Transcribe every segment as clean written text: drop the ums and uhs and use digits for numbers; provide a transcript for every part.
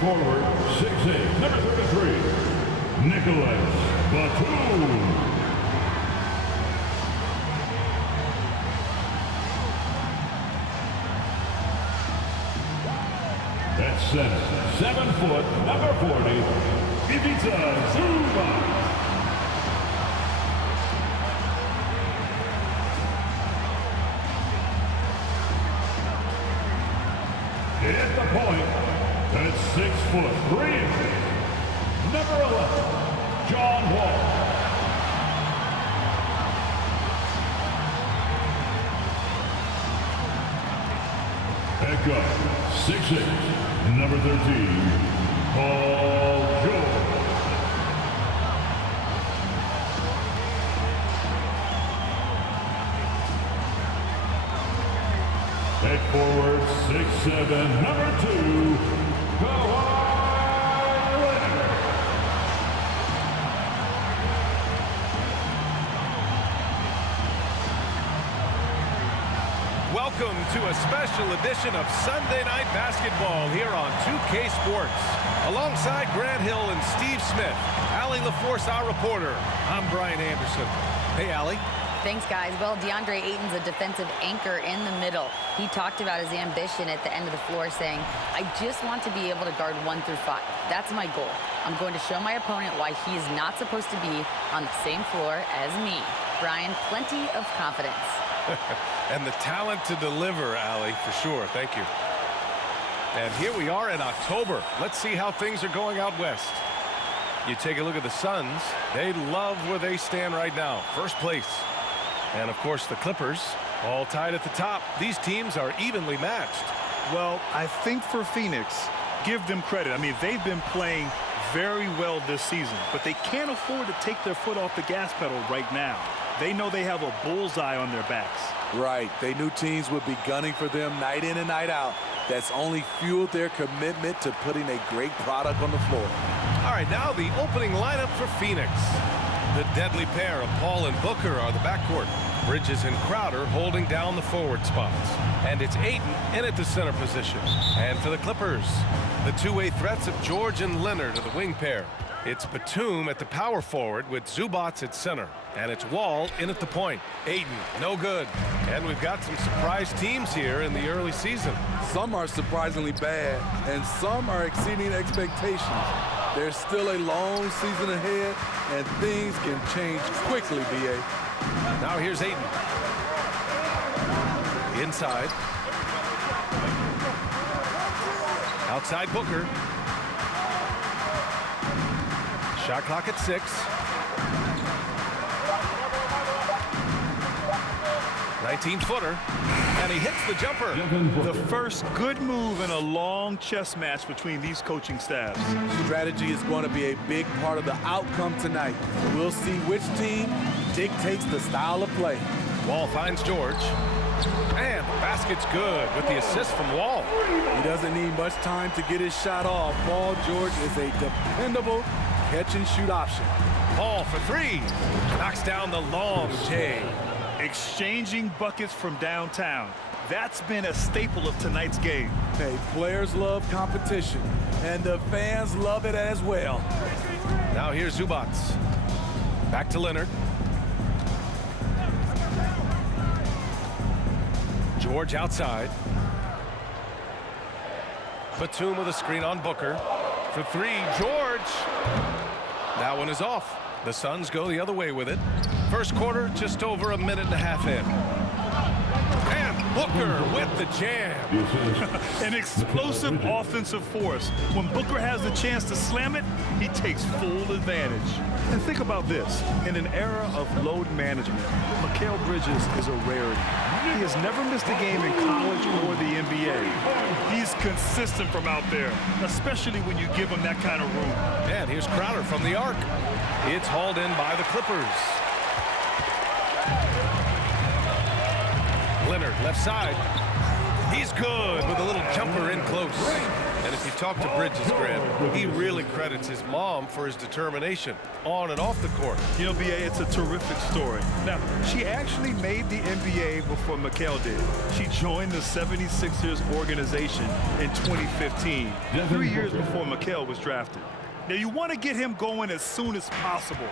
forward, 6'8", number 33, Nicholas Batum. At center, 7 foot, number 40, Ivica Zubac. At the point, at 6 foot, 3 inches, number 11, John Wall. At guard, 6'8", number 13, Paul George. At forward, 6'7", number 2, Kawhi Leonard. Welcome to a special edition of Sunday Night Basketball here on 2K Sports. Alongside Grant Hill and Steve Smith, Allie LaForce, our reporter. I'm Brian Anderson. Hey, Allie. Thanks, guys. Well, DeAndre Ayton's a defensive anchor in the middle. He talked about his ambition at the end of the floor, saying, I just want to be able to guard 1 through 5. That's my goal. I'm going to show my opponent why he is not supposed to be on the same floor as me. Brian, plenty of confidence. And the talent to deliver, Allie, for sure. Thank you. And here we are in October. Let's see how things are going out west. You take a look at the Suns. They love where they stand right now. First place. And, of course, the Clippers, all tied at the top. These teams are evenly matched. Well, I think for Phoenix, give them credit. I mean, they've been playing very well this season, but they can't afford to take their foot off the gas pedal right now. They know they have a bullseye on their backs. Right. They knew teams would be gunning for them night in and night out. That's only fueled their commitment to putting a great product on the floor. All right, now the opening lineup for Phoenix. The deadly pair of Paul and Booker are the backcourt. Bridges and Crowder holding down the forward spots. And it's Ayton in at the center position. And for the Clippers, the two-way threats of George and Leonard are the wing pair. It's Batum at the power forward with Zubac at center. And it's Wall in at the point. Ayton, no good. And we've got some surprise teams here in the early season. Some are surprisingly bad, and some are exceeding expectations. There's still a long season ahead, and things can change quickly, B.A. Now here's Ayton. Inside. Outside Booker. Shot clock at 6. 19-footer. And he hits the jumper. The first good move in a long chess match between these coaching staffs. Strategy is going to be a big part of the outcome tonight. We'll see which team dictates the style of play. Wall finds George. And the basket's good with the assist from Wall. He doesn't need much time to get his shot off. Paul George is a dependable catch-and-shoot option. Paul for 3. Knocks down the long J. Exchanging buckets from downtown. That's been a staple of tonight's game. Hey, players love competition, and the fans love it as well. Now here's Zubac. Back to Leonard. George outside. Batum with a screen on Booker. For 3, George. That one is off. The Suns go the other way with it. First quarter, just over a minute and a half in. And Booker with the jam. An explosive offensive force. When Booker has the chance to slam it, he takes full advantage. And think about this. In an era of load management, Mikal Bridges is a rarity. He has never missed a game in college or the NBA. He's consistent from out there, especially when you give him that kind of room. And here's Crowder from the arc. It's hauled in by the Clippers. Leonard left side. He's good with a little jumper in close. And if you talk to Bridges, Grant, he really credits his mom for his determination on and off the court. You know, B.A., it's a terrific story. Now, she actually made the NBA before Mikal did. She joined the 76ers organization in 2015, 3 years before Mikal was drafted. Now, you want to get him going as soon as possible.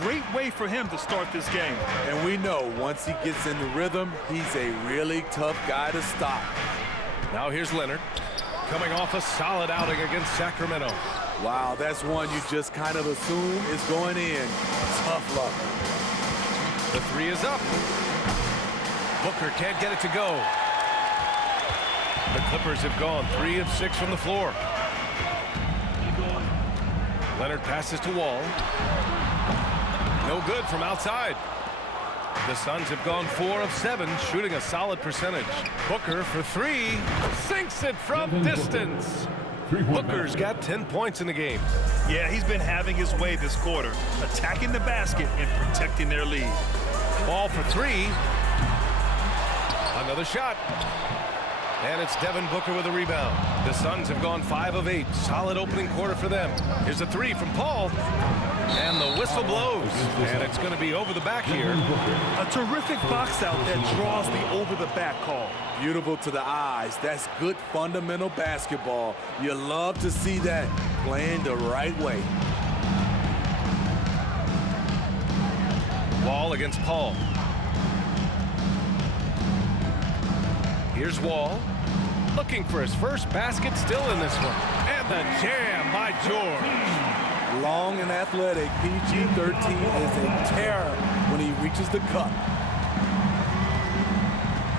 Great way for him to start this game. And we know once he gets in the rhythm, he's a really tough guy to stop. Now here's Leonard, coming off a solid outing against Sacramento. Wow, that's one you just kind of assume is going in. Tough luck. The three is up. Booker can't get it to go. The Clippers have gone 3 of 6 from the floor. Leonard passes to Wall. No good from outside. The Suns have gone 4 of 7, shooting a solid percentage. Booker for 3, sinks it from distance. Booker's got 10 points in the game. Yeah, he's been having his way this quarter, attacking the basket and protecting their lead. Ball for 3. Another shot. And it's Devin Booker with a rebound. The Suns have gone 5 of 8. Solid opening quarter for them. Here's a 3 from Paul. And the whistle blows. And it's going to be over the back here. A terrific box out that draws the over-the-back call. Beautiful to the eyes. That's good fundamental basketball. You love to see that playing the right way. Wall against Paul. Here's Wall. Looking for his first basket, still in this one. And the jam by George. Long and athletic, PG-13 is a terror when he reaches the cup.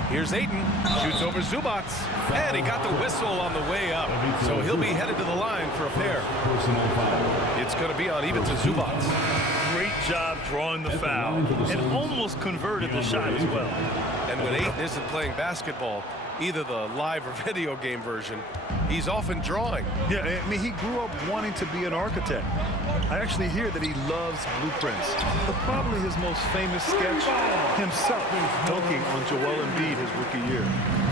Here's Ayton, shoots over Zubac, and he got the whistle on the way up. So he'll be headed to the line for a pair. It's going to be on even to Zubac. Great job drawing the foul and almost converted the shot as well. And when Ayton isn't playing basketball, either the live or video game version, he's often drawing. Yeah, I mean, he grew up wanting to be an architect. I actually hear that he loves blueprints. But probably his most famous sketch, himself dunking on Joel Embiid his rookie year.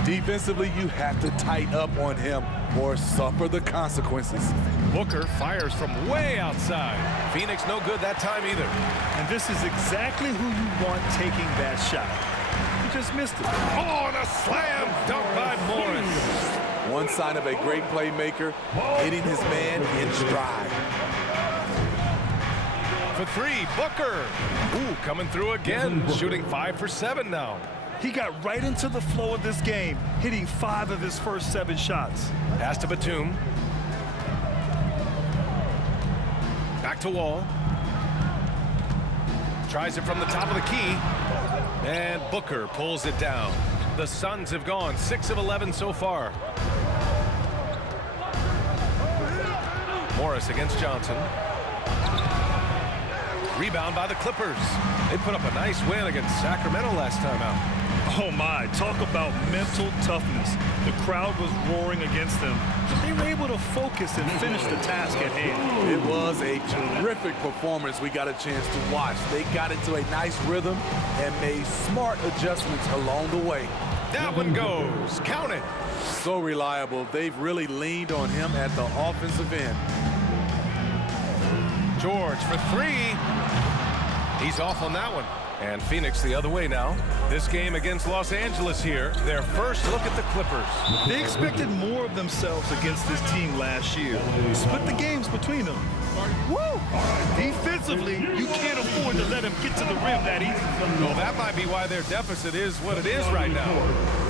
Defensively, you have to tighten up on him or suffer the consequences. Booker fires from way outside. Phoenix no good that time either. And this is exactly who you want taking that shot. He just missed it. Oh, and a slam dunk by Morris. One sign of a great playmaker, hitting his man in stride. For 3, Booker. Ooh, coming through again, shooting 5 for 7 now. He got right into the flow of this game, hitting 5 of his first 7 shots. Pass to Batum. Back to Wall. Tries it from the top of the key. And Booker pulls it down. The Suns have gone 6 of 11 so far. Morris against Johnson. Rebound by the Clippers. They put up a nice win against Sacramento last time out. Oh my, talk about mental toughness. The crowd was roaring against them, but they were able to focus and finish the task at hand. It was a terrific performance we got a chance to watch. They got into a nice rhythm and made smart adjustments along the way. That one goes. Count it. So reliable. They've really leaned on him at the offensive end. George for 3. He's off on that one. And Phoenix the other way now. This game against Los Angeles here, their first look at the Clippers. They expected more of themselves against this team last year. Split the games between them. Woo! Defensively, you can't afford to let them get to the rim that easy. Well, that might be why their deficit is what it is right now.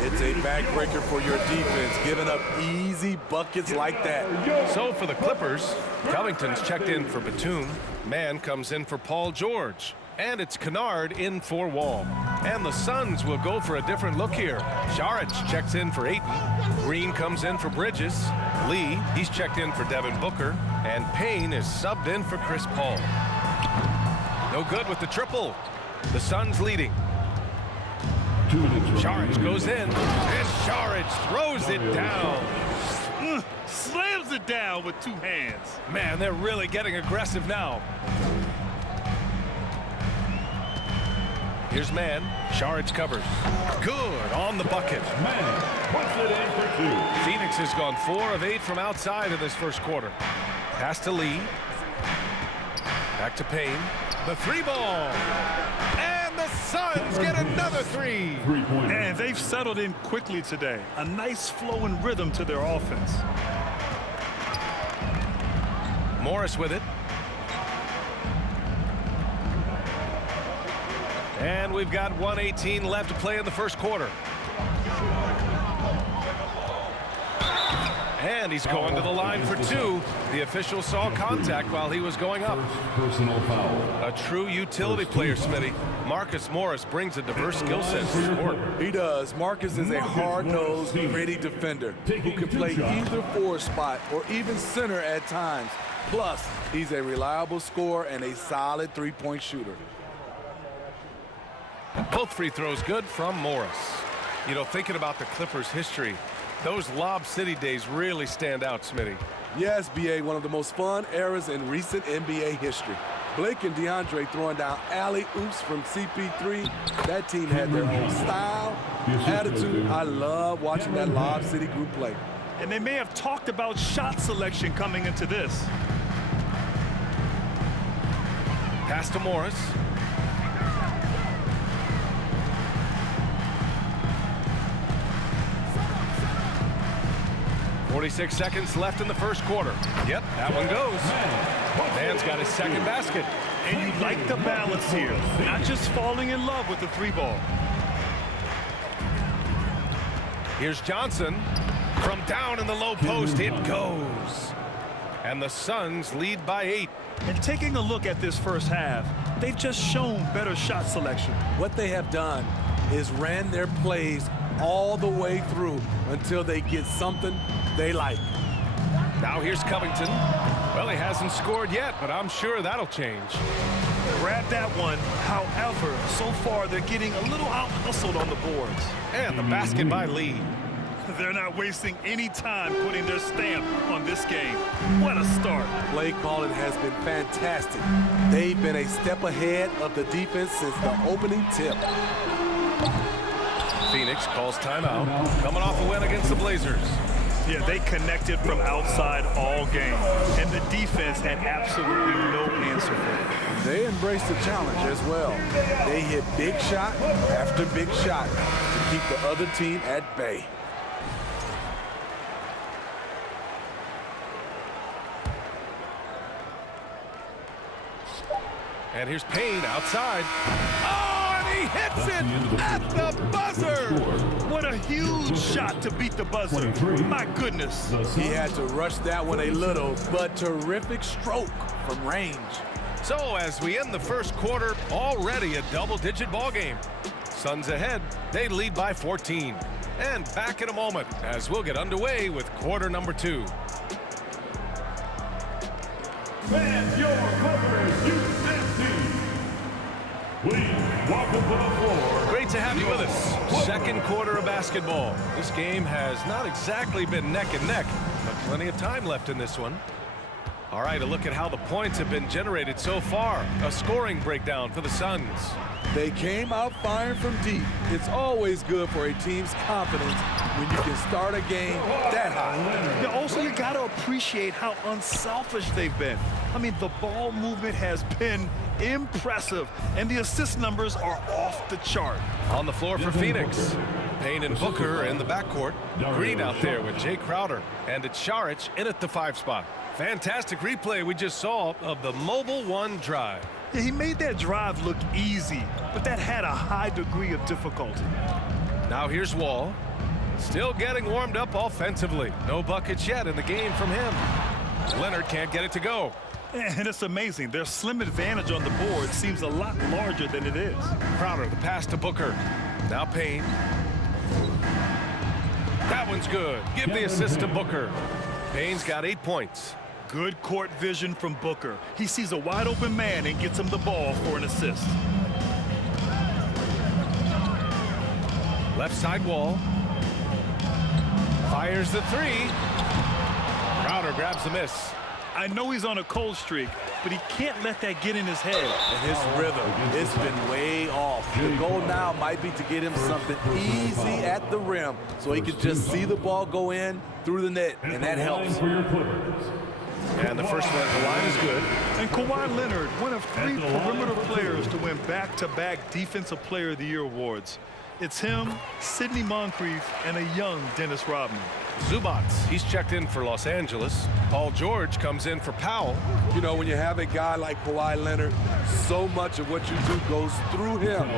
It's a backbreaker for your defense, giving up easy buckets like that. So for the Clippers, Covington's checked in for Batum. Mann comes in for Paul George. And it's Kennard in for Wall. And the Suns will go for a different look here. Saric checks in for Ayton. Green comes in for Bridges. Lee, he's checked in for Devin Booker. And Payne is subbed in for Chris Paul. No good with the triple. The Suns leading. Saric goes in. And Saric throws it down. Slams it down with 2 hands. Man, they're really getting aggressive now. Here's Mann. Saric covers. Good on the bucket. Mann puts it in for 2. Phoenix has gone 4 of 8 from outside in this first quarter. Pass to Lee. Back to Payne. The 3 ball. And the Suns get another 3. 3-pointer. And they've settled in quickly today. A nice flow and rhythm to their offense. Morris with it. And we've got 1:18 left to play in the first quarter. And he's going to the line for 2. The official saw contact while he was going up. Personal foul. A true utility player, Smitty. Marcus Morris brings a diverse skill set to the court. He does. Marcus is a hard-nosed, gritty defender who can play either forward spot or even center at times. Plus, he's a reliable scorer and a solid three-point shooter. Both free throws good from Morris. You know, thinking about the Clippers' history, those Lob City days really stand out, Smitty. Yes, B.A., one of the most fun eras in recent NBA history. Blake and DeAndre throwing down alley-oops from CP3. That team had their own style, attitude. I love watching that Lob City group play. And they may have talked about shot selection coming into this. Pass to Morris. .46 seconds left in the first quarter. Yep, that one goes. Mann's got his second basket. And you like the balance here. Not just falling in love with the 3 ball. Here's Johnson. From down in the low post, it goes. And the Suns lead by 8. And taking a look at this first half, they've just shown better shot selection. What they have done is ran their plays all the way through until they get something they like. Now here's Covington. Well, he hasn't scored yet, but I'm sure that'll change. Grab that one. However, so far they're getting a little out-hustled on the boards. And the basket by Lee. They're not wasting any time putting their stamp on this game. What a start. Play calling has been fantastic. They've been a step ahead of the defense since the opening tip. Phoenix calls timeout. Coming off a win against the Blazers. Yeah, they connected from outside all game. And the defense had absolutely no answer for it. They embraced the challenge as well. They hit big shot after big shot to keep the other team at bay. And here's Payne outside. Oh, and he hits it at the buzzer. What a huge shot to beat the buzzer. My goodness. He had to rush that one a little, but terrific stroke from range. So as we end the first quarter, already a double-digit ball game. Suns ahead. They lead by 14. And back in a moment as we'll get underway with quarter number 2. And your Clippers UNC. Please welcome to the floor. Great to have you with us. Second quarter of basketball. This game has not exactly been neck and neck, but plenty of time left in this one. All right, a look at how the points have been generated so far. A scoring breakdown for the Suns. They came out firing from deep. It's always good for a team's confidence when you can start a game that high. Yeah, also, you got to appreciate how unselfish they've been. I mean, the ball movement has been impressive, and the assist numbers are off the chart. On the floor for Phoenix, Payne and Booker in the backcourt. Green out there with Jay Crowder, and it's Saric in at the 5 spot. Fantastic replay we just saw of the Mobile One drive. Yeah, he made that drive look easy, but that had a high degree of difficulty. Now here's Wall. Still getting warmed up offensively. No buckets yet in the game from him. Leonard can't get it to go. And it's amazing. Their slim advantage on the board seems a lot larger than it is. Crowder, the pass to Booker. Now Payne. That one's good. Give the assist to Booker. Payne's got 8 points. Good court vision from Booker. He sees a wide open man and gets him the ball for an assist. Left side Wall. Fires the 3. Crowder grabs the miss. I know he's on a cold streak, but he can't let that get in his head. And his rhythm, it's been way off. The goal now might be to get him something easy at the rim so he can just see the ball go in through the net, and that helps. And the first one at the line is good. And Kawhi Leonard, one of 3 perimeter players to win back-to-back Defensive Player of the Year awards. It's him, Sidney Moncrief, and a young Dennis Rodman. Zubac, he's checked in for Los Angeles. Paul George comes in for Powell. You know, when you have a guy like Kawhi Leonard, so much of what you do goes through him.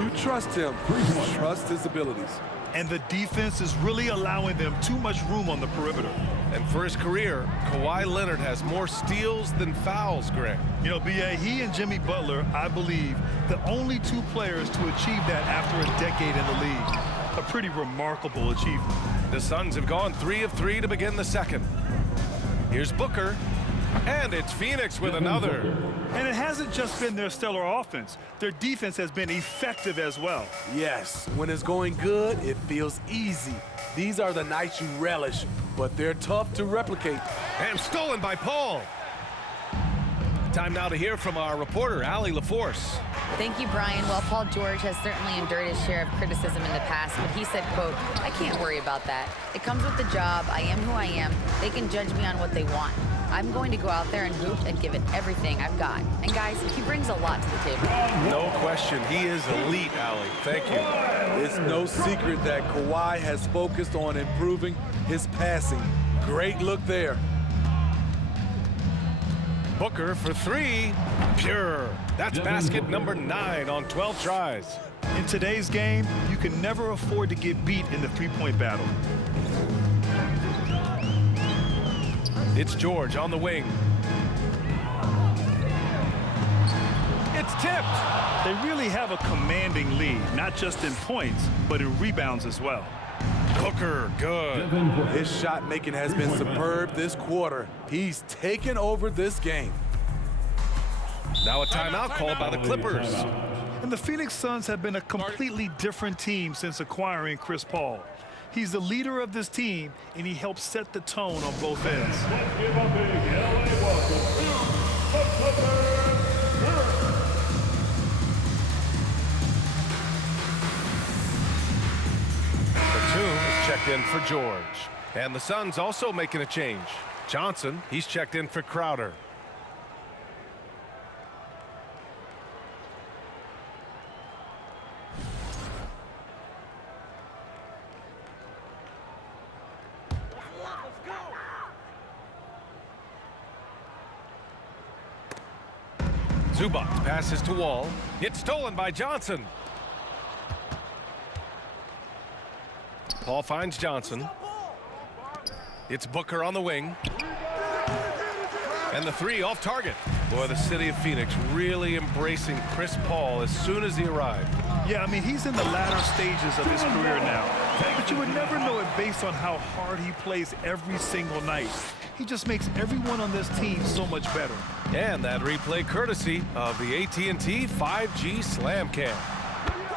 You trust him. You trust his abilities. And the defense is really allowing them too much room on the perimeter. And for his career, Kawhi Leonard has more steals than fouls, Greg. You know, B.A., he and Jimmy Butler, I believe, the only 2 players to achieve that after a decade in the league. A pretty remarkable achievement. The Suns have gone 3 of 3 to begin the second. Here's Booker, and it's Phoenix with another. And it hasn't just been their stellar offense. Their defense has been effective as well. Yes, when it's going good, it feels easy. These are the nights you relish, but they're tough to replicate. And stolen by Paul. Time now to hear from our reporter, Allie LaForce. Thank you, Brian. Well, Paul George has certainly endured his share of criticism in the past, but he said, quote, "I can't worry about that. It comes with the job. I am who I am. They can judge me on what they want. I'm going to go out there and hoop and give it everything I've got." And guys, he brings a lot to the table. No question, he is elite, Allie. Thank you. It's no secret that Kawhi has focused on improving his passing. Great look there. Booker for 3. Pure. That's basket number 9 on 12 tries. In today's game, you can never afford to get beat in the three-point battle. It's George on the wing. It's tipped. They really have a commanding lead, not just in points, but in rebounds as well. Booker, good. His shot making has been superb this quarter. He's taken over this game. Now a timeout called by the Clippers. And the Phoenix Suns have been a completely different team since acquiring Chris Paul. He's the leader of this team, and he helps set the tone on both ends. Let's give a big LA welcome to the Clippers. Batum is checked in for George. And the Suns also making a change. Johnson, he's checked in for Crowder. Zubac passes to Wall. It's stolen by Johnson. Paul finds Johnson. It's Booker on the wing. And the 3 off target. Boy, the city of Phoenix really embracing Chris Paul as soon as he arrived. Yeah, I mean, he's in the latter stages of his career now. But you would never know it based on how hard he plays every single night. He just makes everyone on this team so much better. And that replay courtesy of the AT&T 5G Slam Cam.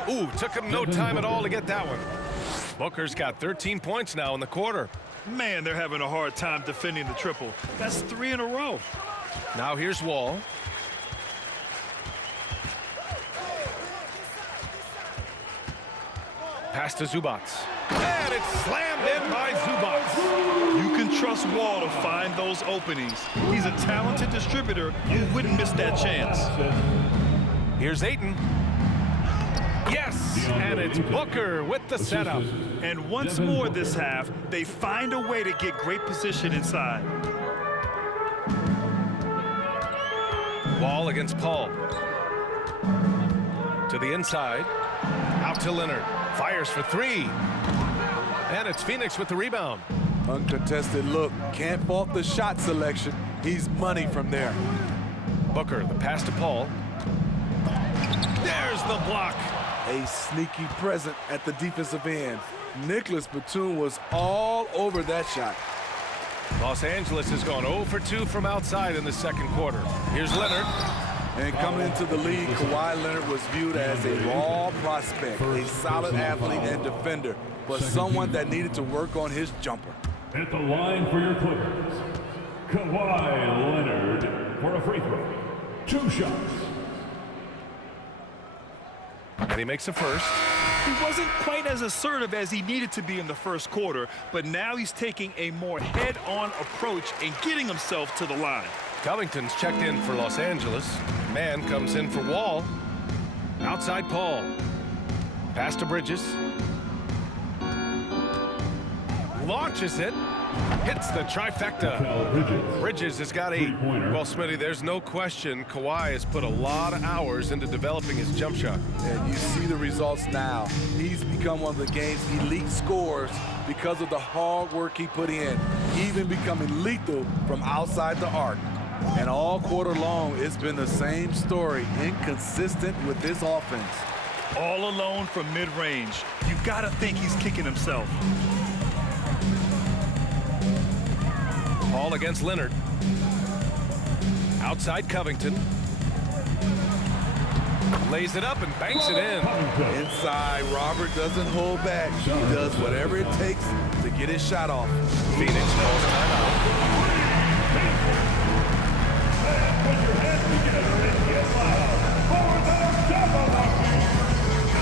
Ooh, took him no time at all to get that one. Booker's got 13 points now in the quarter. Man, they're having a hard time defending the triple. That's 3 in a row. Now here's Wall. Pass to Zubac. And it's slammed in by Zubac. You can trust Wall to find those openings. He's a talented distributor. You wouldn't miss that chance. Here's Ayton. Yes, and it's Booker with the setup. And once more this half, they find a way to get great position inside. Wall against Paul. To the inside. Out to Leonard. Fires for 3. And it's Phoenix with the rebound. Uncontested look. Can't fault the shot selection. He's money from there. Booker, the pass to Paul. There's the block. A sneaky present at the defensive end. Nicholas Batum was all over that shot. Los Angeles has gone 0 for 2 from outside in the second quarter. Here's Leonard. And coming into the league, Kawhi Leonard was viewed as a raw prospect, a solid athlete and defender, but someone that needed to work on his jumper. At the line for your Clippers, Kawhi Leonard for a free throw. 2 shots. And he makes a first. He wasn't quite as assertive as he needed to be in the first quarter, but now he's taking a more head-on approach and getting himself to the line. Covington's checked in for Los Angeles. Man comes in for Wall. Outside Paul. Pass to Bridges. Launches it. Hits the trifecta. Bridges has got 8. Well, Smitty, there's no question Kawhi has put a lot of hours into developing his jump shot. And you see the results now. He's become one of the game's elite scorers because of the hard work he put in, even becoming lethal from outside the arc. And all quarter long, it's been the same story, inconsistent with this offense. All alone from mid-range. You gotta think he's kicking himself. Paul against Leonard. Outside Covington. Lays it up and banks it in. Inside, Robert doesn't hold back. He does whatever it takes to get his shot off. Phoenix calls timeout.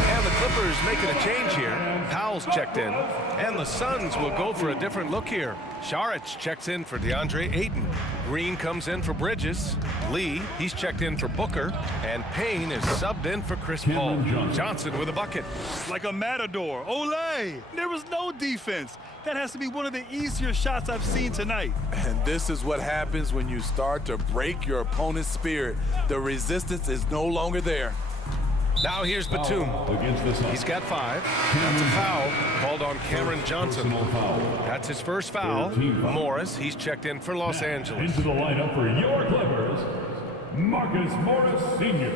And the Clippers making a change here. Powell's checked in. And the Suns will go for a different look here. Saric checks in for DeAndre Ayton. Green comes in for Bridges. Lee, he's checked in for Booker. And Payne is subbed in for Chris Paul. Johnson with a bucket. Like a matador. Olay! There was no defense. That has to be one of the easier shots I've seen tonight. And this is what happens when you start to break your opponent's spirit. The resistance is no longer there. Now here's Batum. He's got 5. That's a foul called on Cameron Johnson. That's his first foul. Morris, he's checked in for Los Angeles. Into the lineup for your Clippers, Marcus Morris Sr.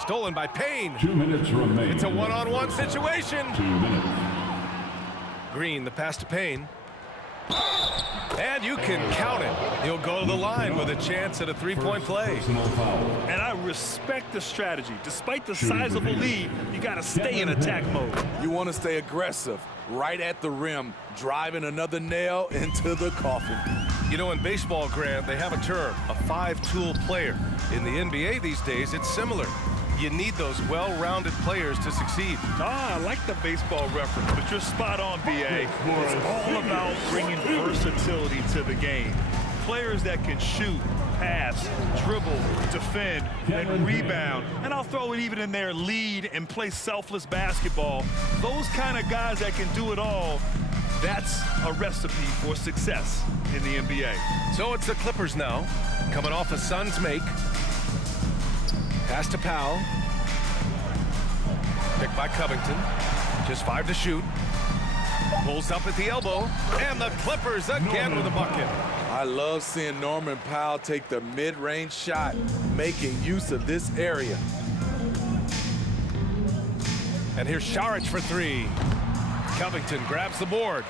Stolen by Payne. 2 minutes remain. It's a one-on-one situation. 2 minutes. Green, the pass to Payne. And you can count it. He'll go to the line with a chance at a three-point play. And I respect the strategy. Despite the sizable lead, you got to stay in attack mode. You want to stay aggressive, right at the rim, driving another nail into the coffin. You know, in baseball, Grant, they have a term, a 5-tool player. In the NBA these days, it's similar. You need those well-rounded players to succeed. I like the baseball reference, but you're spot on, B.A. It's all about bringing versatility to the game. Players that can shoot, pass, dribble, defend, and rebound. And I'll throw it even in there, lead and play selfless basketball. Those kind of guys that can do it all, that's a recipe for success in the NBA. So it's the Clippers now, coming off a Suns make. Pass to Powell. Picked by Covington. Just 5 to shoot. Pulls up at the elbow. And the Clippers again with a bucket. I love seeing Norman Powell take the mid-range shot, making use of this area. And here's Saric for 3. Covington grabs the board.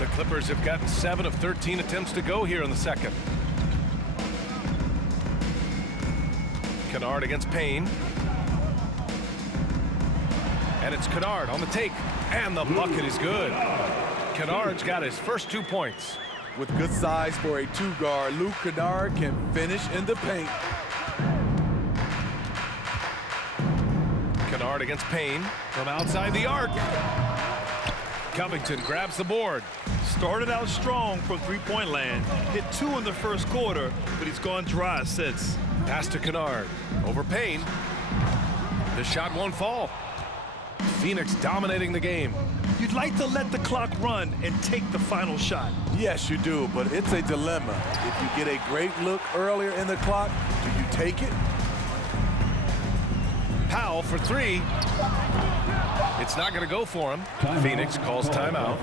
The Clippers have gotten 7 of 13 attempts to go here in the second. Kennard against Payne. And it's Kennard on the take. And the bucket is good. Kennard's got his first 2 points. With good size for a 2-guard, Luke Kennard can finish in the paint. Kennard against Payne from outside the arc. Covington grabs the board. Started out strong from three-point land. Hit 2 in the first quarter, but he's gone dry since. Pass to Kennard. Over Payne. The shot won't fall. Phoenix dominating the game. You'd like to let the clock run and take the final shot. Yes, you do, but it's a dilemma. If you get a great look earlier in the clock, do you take it? Powell for 3. It's not going to go for him. Phoenix calls timeout.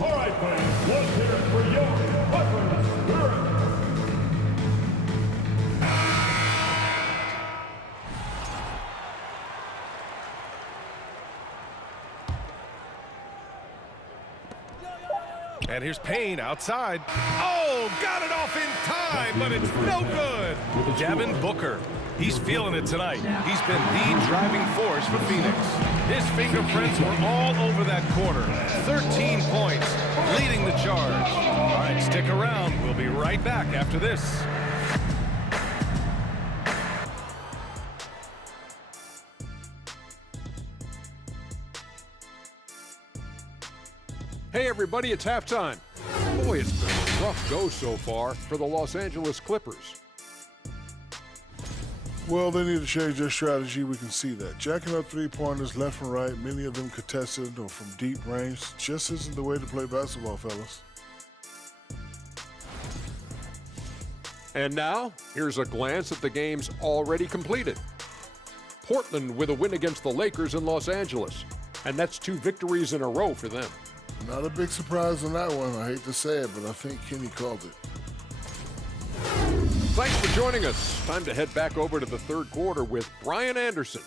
All right, fans, let's hear it for your Clippers Spirit. And here's Payne outside. Oh, got it off in time, but it's no good. Devin Booker, he's feeling it tonight. He's been the driving force for Phoenix. His fingerprints were all over that quarter. 13 points, leading the charge. All right, stick around. We'll be right back after this. Hey everybody, it's halftime. Boy, it's been a rough go so far for the Los Angeles Clippers. Well, they need to change their strategy. We can see that. Jacking up three-pointers left and right, many of them contested or from deep range, just isn't the way to play basketball, fellas. And now, here's a glance at the games already completed. Portland with a win against the Lakers in Los Angeles, and that's 2 victories in a row for them. Not a big surprise on that one. I hate to say it, but I think Kenny called it. Thanks for joining us. Time to head back over to the third quarter with Brian Anderson.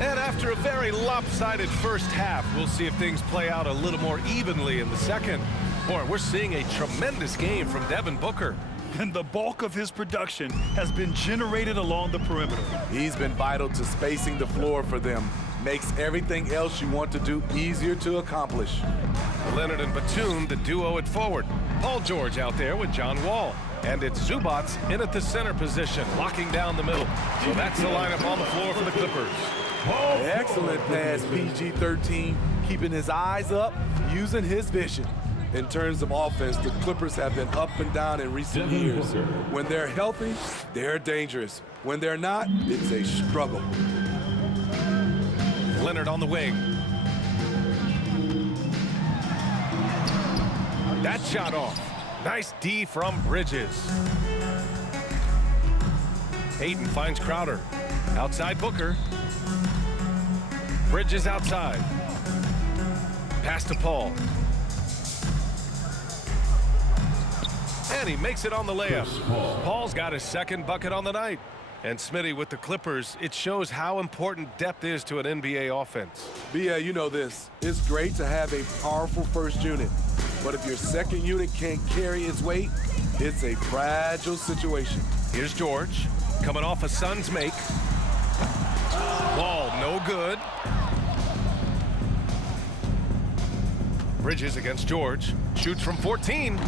And after a very lopsided first half, we'll see if things play out a little more evenly in the second. Boy, we're seeing a tremendous game from Devin Booker. And the bulk of his production has been generated along the perimeter. He's been vital to spacing the floor for them. Makes everything else you want to do easier to accomplish. Leonard and Batum, the duo at forward. Paul George out there with John Wall. And it's Zubac in at the center position, locking down the middle. So that's the lineup on the floor for the Clippers. Excellent pass, PG-13, keeping his eyes up, using his vision. In terms of offense, the Clippers have been up and down in recent years. When they're healthy, they're dangerous. When they're not, it's a struggle. Leonard on the wing. That shot off. Nice D from Bridges. Ayton finds Crowder. Outside Booker. Bridges outside. Pass to Paul. And he makes it on the layup. Paul's got his second bucket on the night. And Smitty, with the Clippers, it shows how important depth is to an NBA offense. Yeah, you know this. It's great to have a powerful first unit. But if your second unit can't carry its weight, it's a fragile situation. Here's George, coming off a Suns make. Ball no good. Bridges against George. Shoots from 14.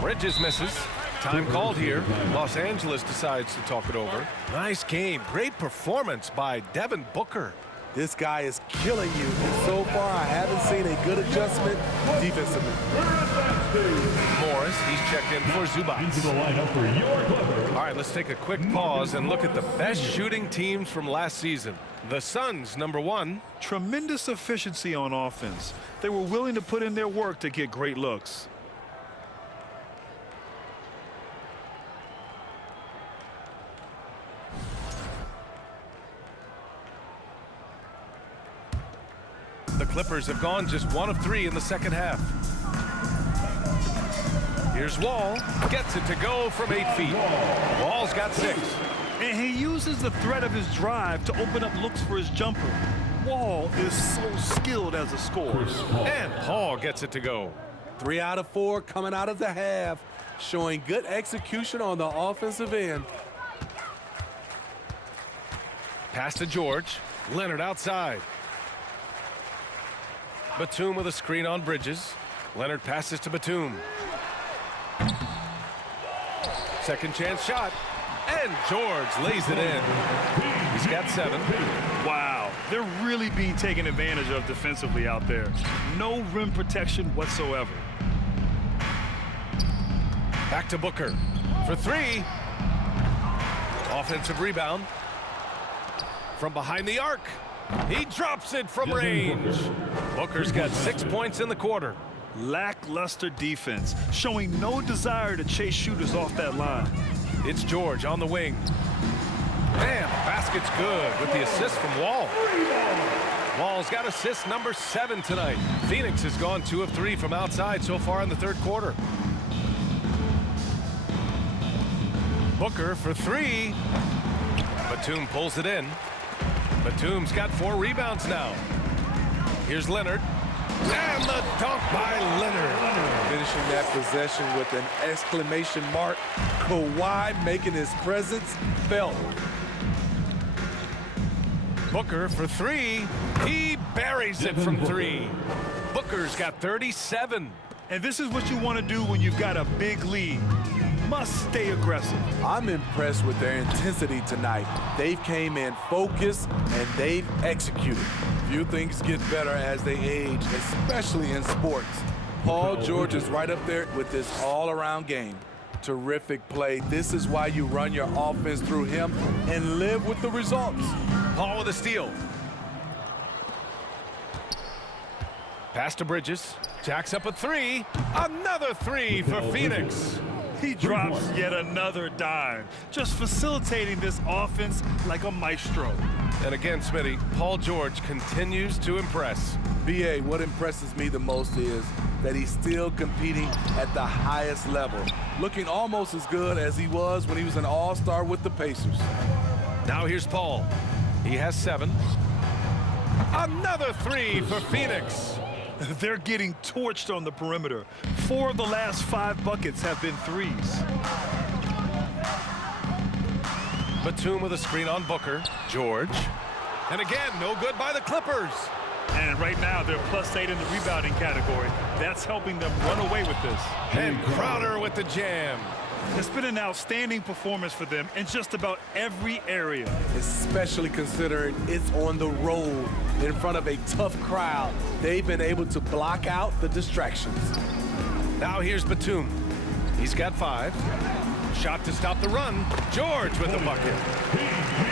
Bridges misses. Time called here. Los Angeles decides to talk it over. Nice game. Great performance by Devin Booker. This guy is killing you. And so far, I haven't seen a good adjustment defensively. Morris, he's checked in for Zubac. Into the lineup for your Clippers. All right, let's take a quick pause and look at the best shooting teams from last season. The Suns, number 1. Tremendous efficiency on offense. They were willing to put in their work to get great looks. The Clippers have gone just 1 of 3 in the second half. Here's Wall. Gets it to go from 8 feet. Wall's got 6. And he uses the threat of his drive to open up looks for his jumper. Wall is so skilled as a scorer. And Paul gets it to go. 3 out of 4 coming out of the half, showing good execution on the offensive end. Pass to George. Leonard outside. Batum with a screen on Bridges. Leonard passes to Batum. Second chance shot. And George lays it in. He's got 7. Wow, they're really being taken advantage of defensively out there. No rim protection whatsoever. Back to Booker for 3. Offensive rebound. From behind the arc. He drops it from range. Booker's got 6 points in the quarter. Lackluster defense, showing no desire to chase shooters off that line. It's George on the wing. And the basket's good with the assist from Wall. Wall's got assist number 7 tonight. Phoenix has gone 2 of 3 from outside so far in the third quarter. Booker for 3. Batum pulls it in. Batum's got 4 rebounds now. Here's Leonard. And the dunk by Leonard. Finishing that possession with an exclamation mark. Kawhi making his presence felt. Booker for three. He buries it from three. Booker's got 37. And this is what you want to do when you've got a big lead. You must stay aggressive. I'm impressed with their intensity tonight. They've came in focused and they've executed. Few things get better as they age, especially in sports. Paul George is right up there with this all-around game. Terrific play. This is why you run your offense through him and live with the results. Paul with a steal. Pass to Bridges. Jacks up a three. Another three for Phoenix. He drops yet another dime, just facilitating this offense like a maestro. And again, Smitty, Paul George continues to impress. BA, what impresses me the most is that he's still competing at the highest level, looking almost as good as he was when he was an all-star with the Pacers. Now here's Paul. He has 7. Another three for Phoenix. They're getting torched on the perimeter. 4 of the last 5 buckets have been threes. Batum with a screen on Booker. George. And again, no good by the Clippers. And right now, they're +8 in the rebounding category. That's helping them run away with this. And Crowder with the jam. It's been an outstanding performance for them in just about every area. Especially considering it's on the road in front of a tough crowd. They've been able to block out the distractions. Now here's Batum. He's got 5. Shot to stop the run. George with the bucket.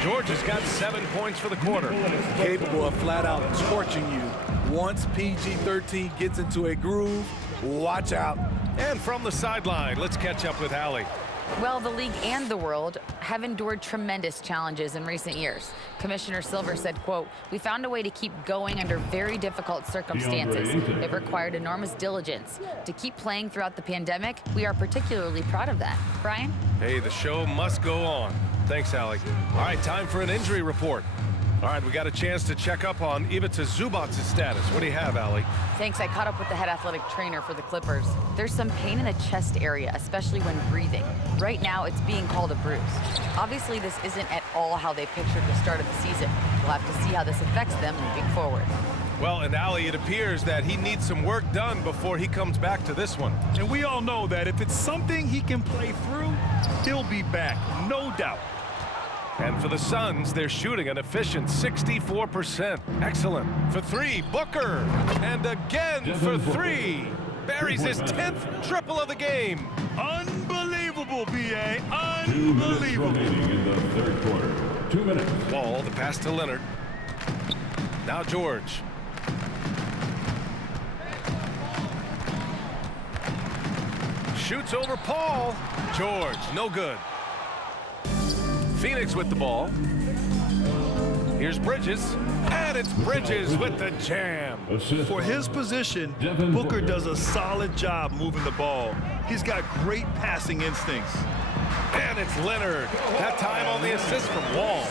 George has got 7 points for the quarter. Capable of flat out torching you. Once PG-13 gets into a groove, watch out. And from the sideline, let's catch up with Allie. Well, the league and the world have endured tremendous challenges in recent years. Commissioner Silver said, quote, "We found a way to keep going under very difficult circumstances. It required enormous diligence. To keep playing throughout the pandemic, we are particularly proud of that." Brian? Hey, the show must go on. Thanks, Allie. All right, time for an injury report. All right, we got a chance to check up on Ivica Zubac's status. What do you have, Allie? Thanks. I caught up with the head athletic trainer for the Clippers. There's some pain in the chest area, especially when breathing. Right now, it's being called a bruise. Obviously, this isn't at all how they pictured the start of the season. We'll have to see how this affects them moving forward. Well, and Allie, it appears that he needs some work done before he comes back to this one. And we all know that if it's something he can play through, he'll be back, no doubt. And for the Suns, they're shooting an efficient 64%. Excellent. For 3, Booker. And again for 3. Buries his 10th triple of the game. Unbelievable, B.A. 2 minutes Unbelievable. remaining in the third quarter. 2 minutes. Ball, the pass to Leonard. Now George. Shoots over Paul. George, no good. Phoenix with the ball. Here's Bridges. And it's Bridges with the jam. Assist For his position, Booker does a solid job moving the ball. He's got great passing instincts. And it's Leonard. That time on the assist from Wall.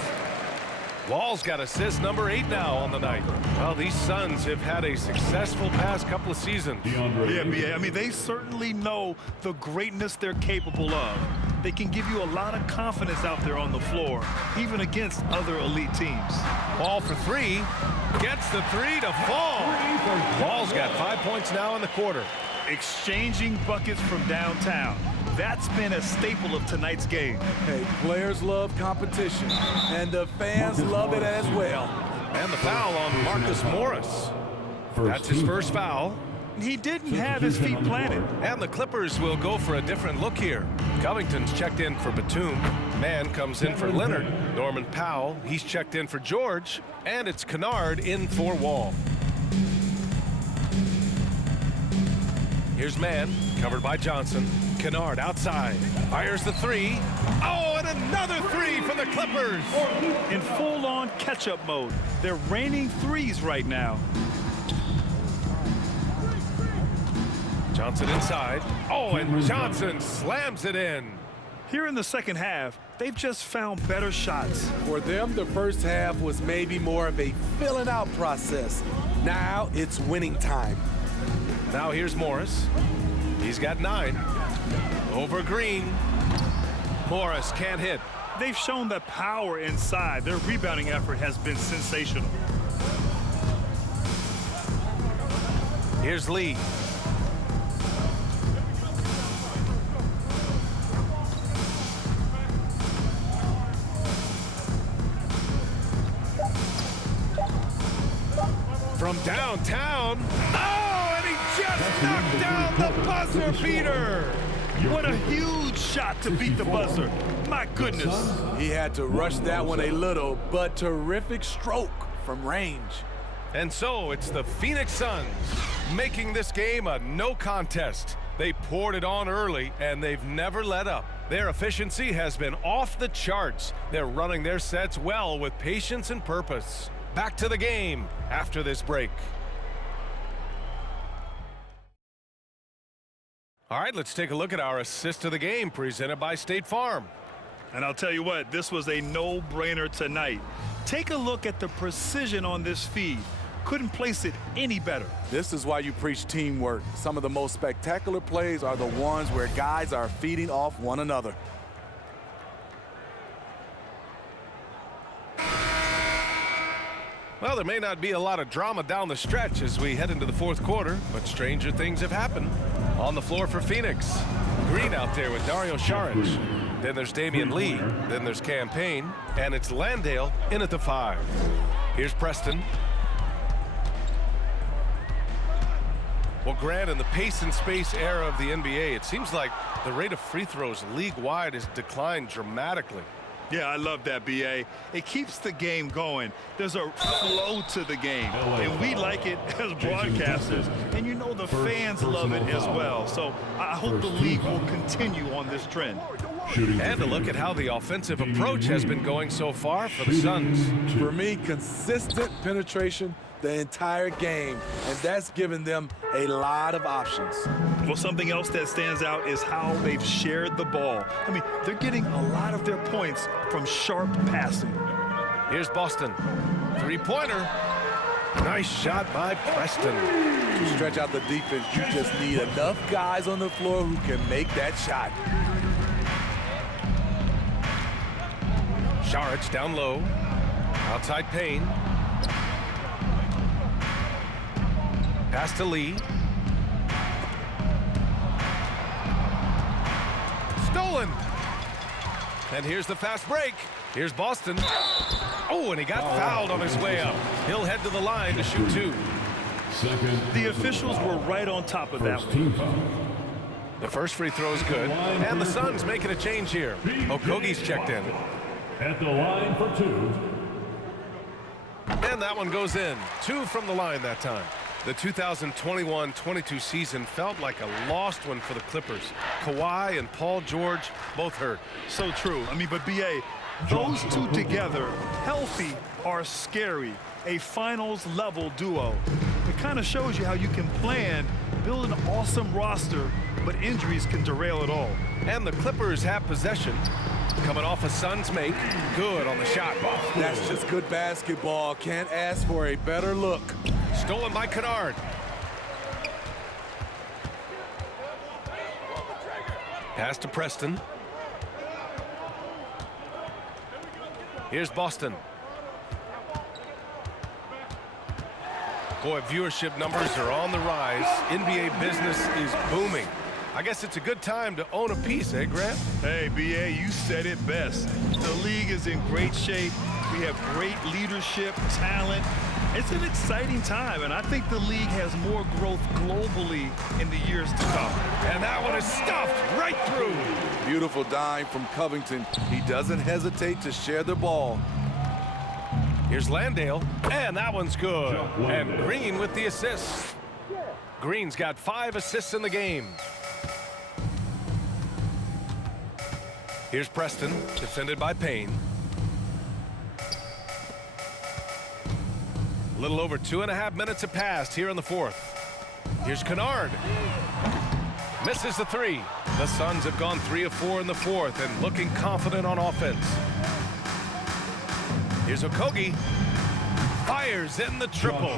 Wall's got assist number 8 now on the night. Well, these Suns have had a successful past couple of seasons. Yeah, B.A. I mean, they certainly know the greatness they're capable of. They can give you a lot of confidence out there on the floor, even against other elite teams. Ball for 3. Gets the 3 to fall. Wall's got 5 points now in the quarter. Exchanging buckets from downtown. That's been a staple of tonight's game. Hey, players love competition, and the fans love it as well. And the foul on Marcus Morris. That's his first foul. He didn't have his feet planted. And the Clippers will go for a different look here. Covington's checked in for Batum. Mann comes in for Leonard. Norman Powell, he's checked in for George. And it's Kennard in for Wall. Here's Mann, covered by Johnson. Kennard outside. Fires the 3. Oh, and another 3 for the Clippers. In full-on catch-up mode. They're raining threes right now. Johnson inside. Oh, and Johnson slams it in. Here in the second half, They've just found better shots. For them, the first half was maybe more of a filling out process. Now it's winning time. Now here's Morris. He's got 9. Over Green. Morris can't hit. They've shown that power inside. Their rebounding effort has been sensational. Here's Lee. From downtown. Oh, and he just knocked down the buzzer beater. What a huge shot to beat the buzzer. My goodness. He had to rush that one a little, but terrific stroke from range. And so it's the Phoenix Suns making this game a no contest. They poured it on early, and they've never let up. Their efficiency has been off the charts. They're running their sets well with patience and purpose. Back to the game after this break. All right, let's take a look at our assist of the game presented by State Farm. And I'll tell you what, this was a no-brainer tonight. Take a look at the precision on this feed. Couldn't place it any better. This is why you preach teamwork. Some of the most spectacular plays are the ones where guys are feeding off one another. Well, there may not be a lot of drama down the stretch as we head into the fourth quarter, but stranger things have happened. On the floor for Phoenix, Green out there with Dario Saric. Then there's Damian Lee. Then there's Cam Payne. And it's Landale in at the 5. Here's Preston. Well, Grant, in the pace and space era of the NBA, it seems like the rate of free throws league-wide has declined dramatically. Yeah, I love that, B.A. It keeps the game going. There's a flow to the game, and we like it as broadcasters. And you know the fans love it as well. So I hope the league will continue on this trend. And to look at how the offensive approach has been going so far for the Suns. For me, consistent penetration the entire game, and that's given them a lot of options. Well, something else that stands out is how they've shared the ball. I mean, they're getting a lot of their points from sharp passing. Here's Boston. Three-pointer. Nice shot by Preston. To stretch out the defense, you just need enough guys on the floor who can make that shot. Saric down low. Outside Payne. Pass to Lee. Stolen. And here's the fast break. Here's Boston. Oh, and he got fouled on his way up. He'll head to the line to shoot 2. The officials were right on top of that one. The first free throw is good. And the Suns making a change here. Okogie's checked in. At the line for 2. And that one goes in. 2 from the line that time. The 2021-22 season felt like a lost one for the Clippers. Kawhi and Paul George both hurt. So true. I mean, but B.A., those two together, healthy, are scary. A finals-level duo. It kind of shows you how you can plan, build an awesome roster, but injuries can derail it all. And the Clippers have possession. Coming off a Suns make. Good on the shot. That's just good basketball. Can't ask for a better look. Stolen by Kennard. Pass to Preston. Here's Boston. Boy, viewership numbers are on the rise. NBA business is booming. I guess it's a good time to own a piece, eh, Grant? Hey, B.A., you said it best. The league is in great shape. We have great leadership, talent. It's an exciting time, and I think the league has more growth globally in the years to come. And that one is stuffed right through. Beautiful dime from Covington. He doesn't hesitate to share the ball. Here's Landale, and that one's good. And Green with the assist. Green's got 5 assists in the game. Here's Preston, defended by Payne. A little over 2.5 minutes have passed here in the fourth. Here's Kennard. Misses the three. The Suns have gone 3 of 4 in the fourth and looking confident on offense. Here's Okogie. Fires in the triple.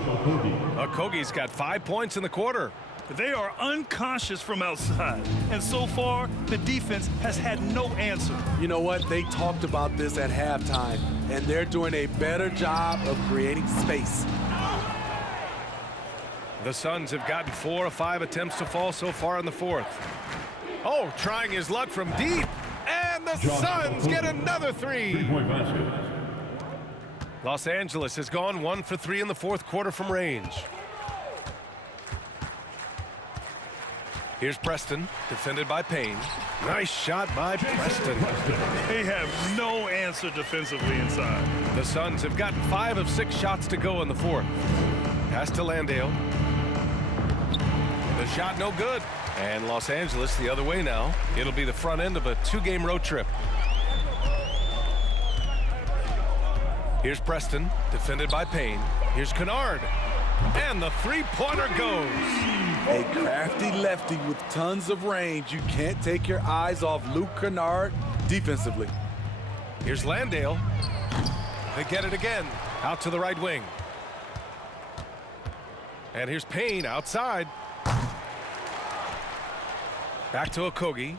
Okogie's got 5 points in the quarter. They are unconscious from outside, and so far, the defense has had no answer. You know what? They talked about this at halftime, and they're doing a better job of creating space. The Suns have gotten 4 of 5 attempts to fall so far in the fourth. Oh, trying his luck from deep, and the Suns get another three. Three-point basket. Los Angeles has gone 1 for 3 in the fourth quarter from range. Here's Preston, defended by Payne. Nice shot by Preston. They have no answer defensively inside. The Suns have gotten 5 of 6 shots to go in the fourth. Pass to Landale. The shot no good. And Los Angeles the other way now. It'll be the front end of a 2-game road trip. Here's Preston, defended by Payne. Here's Kennard. And the three-pointer goes. A crafty lefty with tons of range. You can't take your eyes off Luke Kennard defensively. Here's Landale. They get it again. Out to the right wing. And here's Payne outside. Back to Okogie.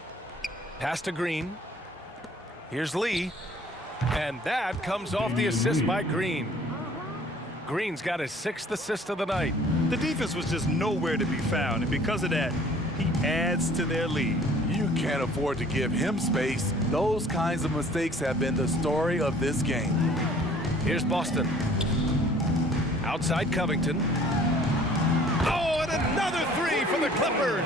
Pass to Green. Here's Lee. And that comes off the assist by Green. Green's got his 6th assist of the night. The defense was just nowhere to be found, and because of that, he adds to their lead. You can't afford to give him space. Those kinds of mistakes have been the story of this game. Here's Boston. Outside Covington. Oh, and another three for the Clippers.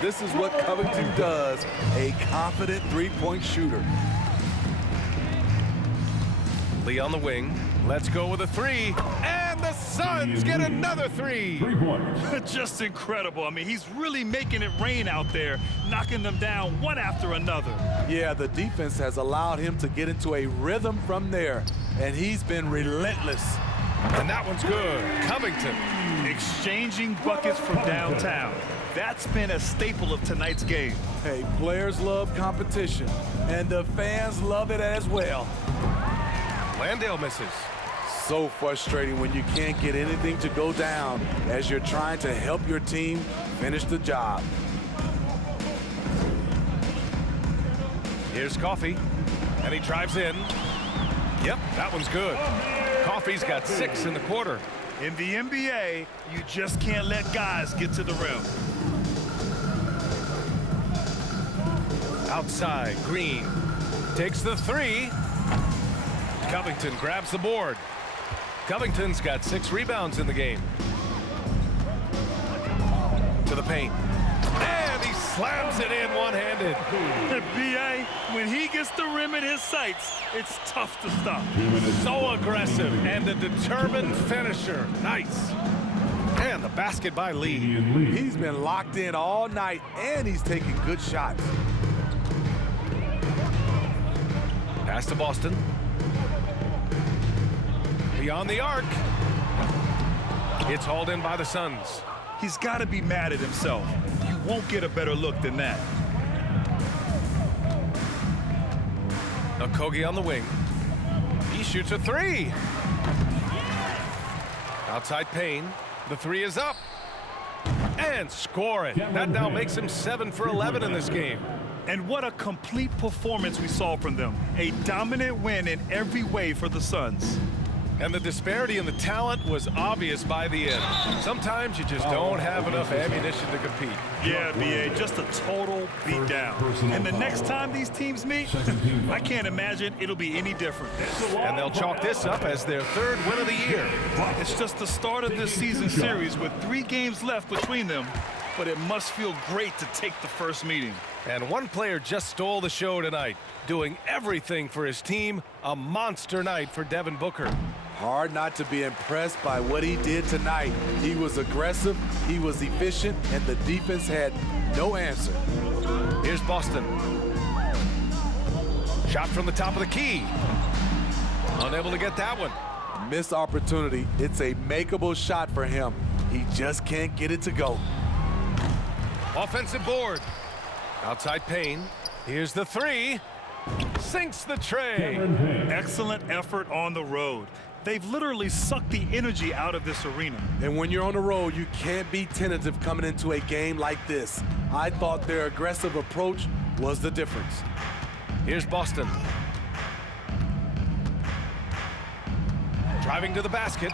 This is what Covington does, a confident three-point shooter. Lee on the wing. Let's go with a three. And the Suns get another three. 3 points. Just incredible. I mean, he's really making it rain out there, knocking them down one after another. Yeah, the defense has allowed him to get into a rhythm from there, and he's been relentless. And that one's good. Covington. Exchanging buckets from downtown. That's been a staple of tonight's game. Hey, players love competition, and the fans love it as well. Landale misses. So frustrating when you can't get anything to go down as you're trying to help your team finish the job. Here's Coffey, and he drives in. Yep, that one's good. Coffey's got 6 in the quarter. In the NBA, you just can't let guys get to the rim. Outside, Green takes the three. Covington grabs the board. Covington's got 6 rebounds in the game. To the paint. And he slams it in one-handed. B.A., when he gets the rim in his sights, it's tough to stop. So aggressive and a determined finisher. Nice. And the basket by Lee. He's been locked in all night, and he's taking good shots. Pass to Boston. Beyond the arc. It's hauled in by the Suns. He's got to be mad at himself. You won't get a better look than that. Okogie on the wing. He shoots a three. Outside Payne. The three is up. And score it. That now makes him 7 for 11 in this game. And what a complete performance we saw from them. A dominant win in every way for the Suns. And the disparity in the talent was obvious by the end. Sometimes you just don't have enough ammunition to compete. Yeah, B.A., just a total beatdown. And the next time these teams meet, I can't imagine it'll be any different. And they'll chalk this up as their 3rd win of the year. It's just the start of this season series with 3 games left between them, but it must feel great to take the first meeting. And one player just stole the show tonight, doing everything for his team. A monster night for Devin Booker. Hard not to be impressed by what he did tonight. He was aggressive, he was efficient, and the defense had no answer. Here's Boston. Shot from the top of the key. Unable to get that one. Missed opportunity. It's a makeable shot for him. He just can't get it to go. Offensive board. Outside Payne. Here's the three. Sinks the tray. Excellent effort on the road. They've literally sucked the energy out of this arena. And when you're on the road, you can't be tentative coming into a game like this. I thought their aggressive approach was the difference. Here's Boston. Driving to the basket.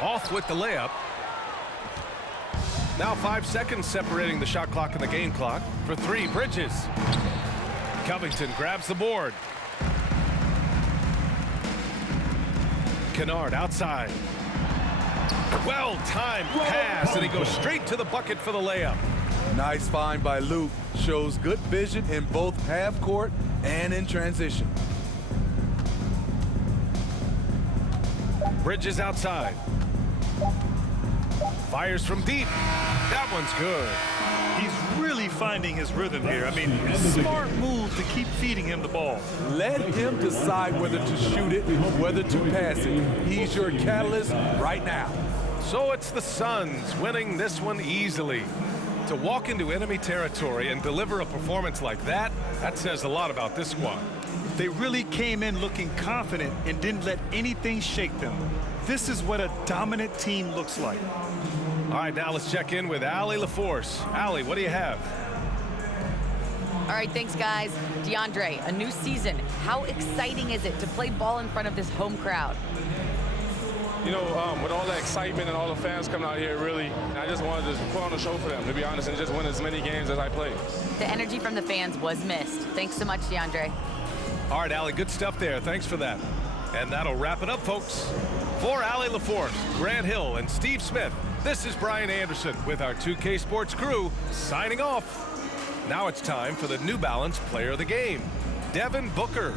Off with the layup. Now 5 seconds separating the shot clock and the game clock. For three, Bridges. Covington grabs the board. Kennard outside. Well-timed pass, and he goes straight to the bucket for the layup. Nice find by Luke. Shows good vision in both half court and in transition. Bridges outside. Fires from deep. That one's good. He's really finding his rhythm here. I mean, smart move to keep feeding him the ball. Let him decide whether to shoot it, whether to pass it. He's your catalyst right now. So it's the Suns winning this one easily. To walk into enemy territory and deliver a performance like that, that says a lot about this squad. They really came in looking confident and didn't let anything shake them. This is what a dominant team looks like. All right, now let's check in with Allie LaForce. Allie, what do you have? All right, thanks, guys. DeAndre, a new season. How exciting is it to play ball in front of this home crowd? You know, with all the excitement and all the fans coming out here, really, I just wanted to put on a show for them, to be honest, and just win as many games as I play. The energy from the fans was missed. Thanks so much, DeAndre. All right, Allie, good stuff there. Thanks for that. And that'll wrap it up, folks. For Allie LaForce, Grant Hill, and Steve Smith, this is Brian Anderson with our 2K Sports crew signing off. Now it's time for the New Balance Player of the Game, Devin Booker.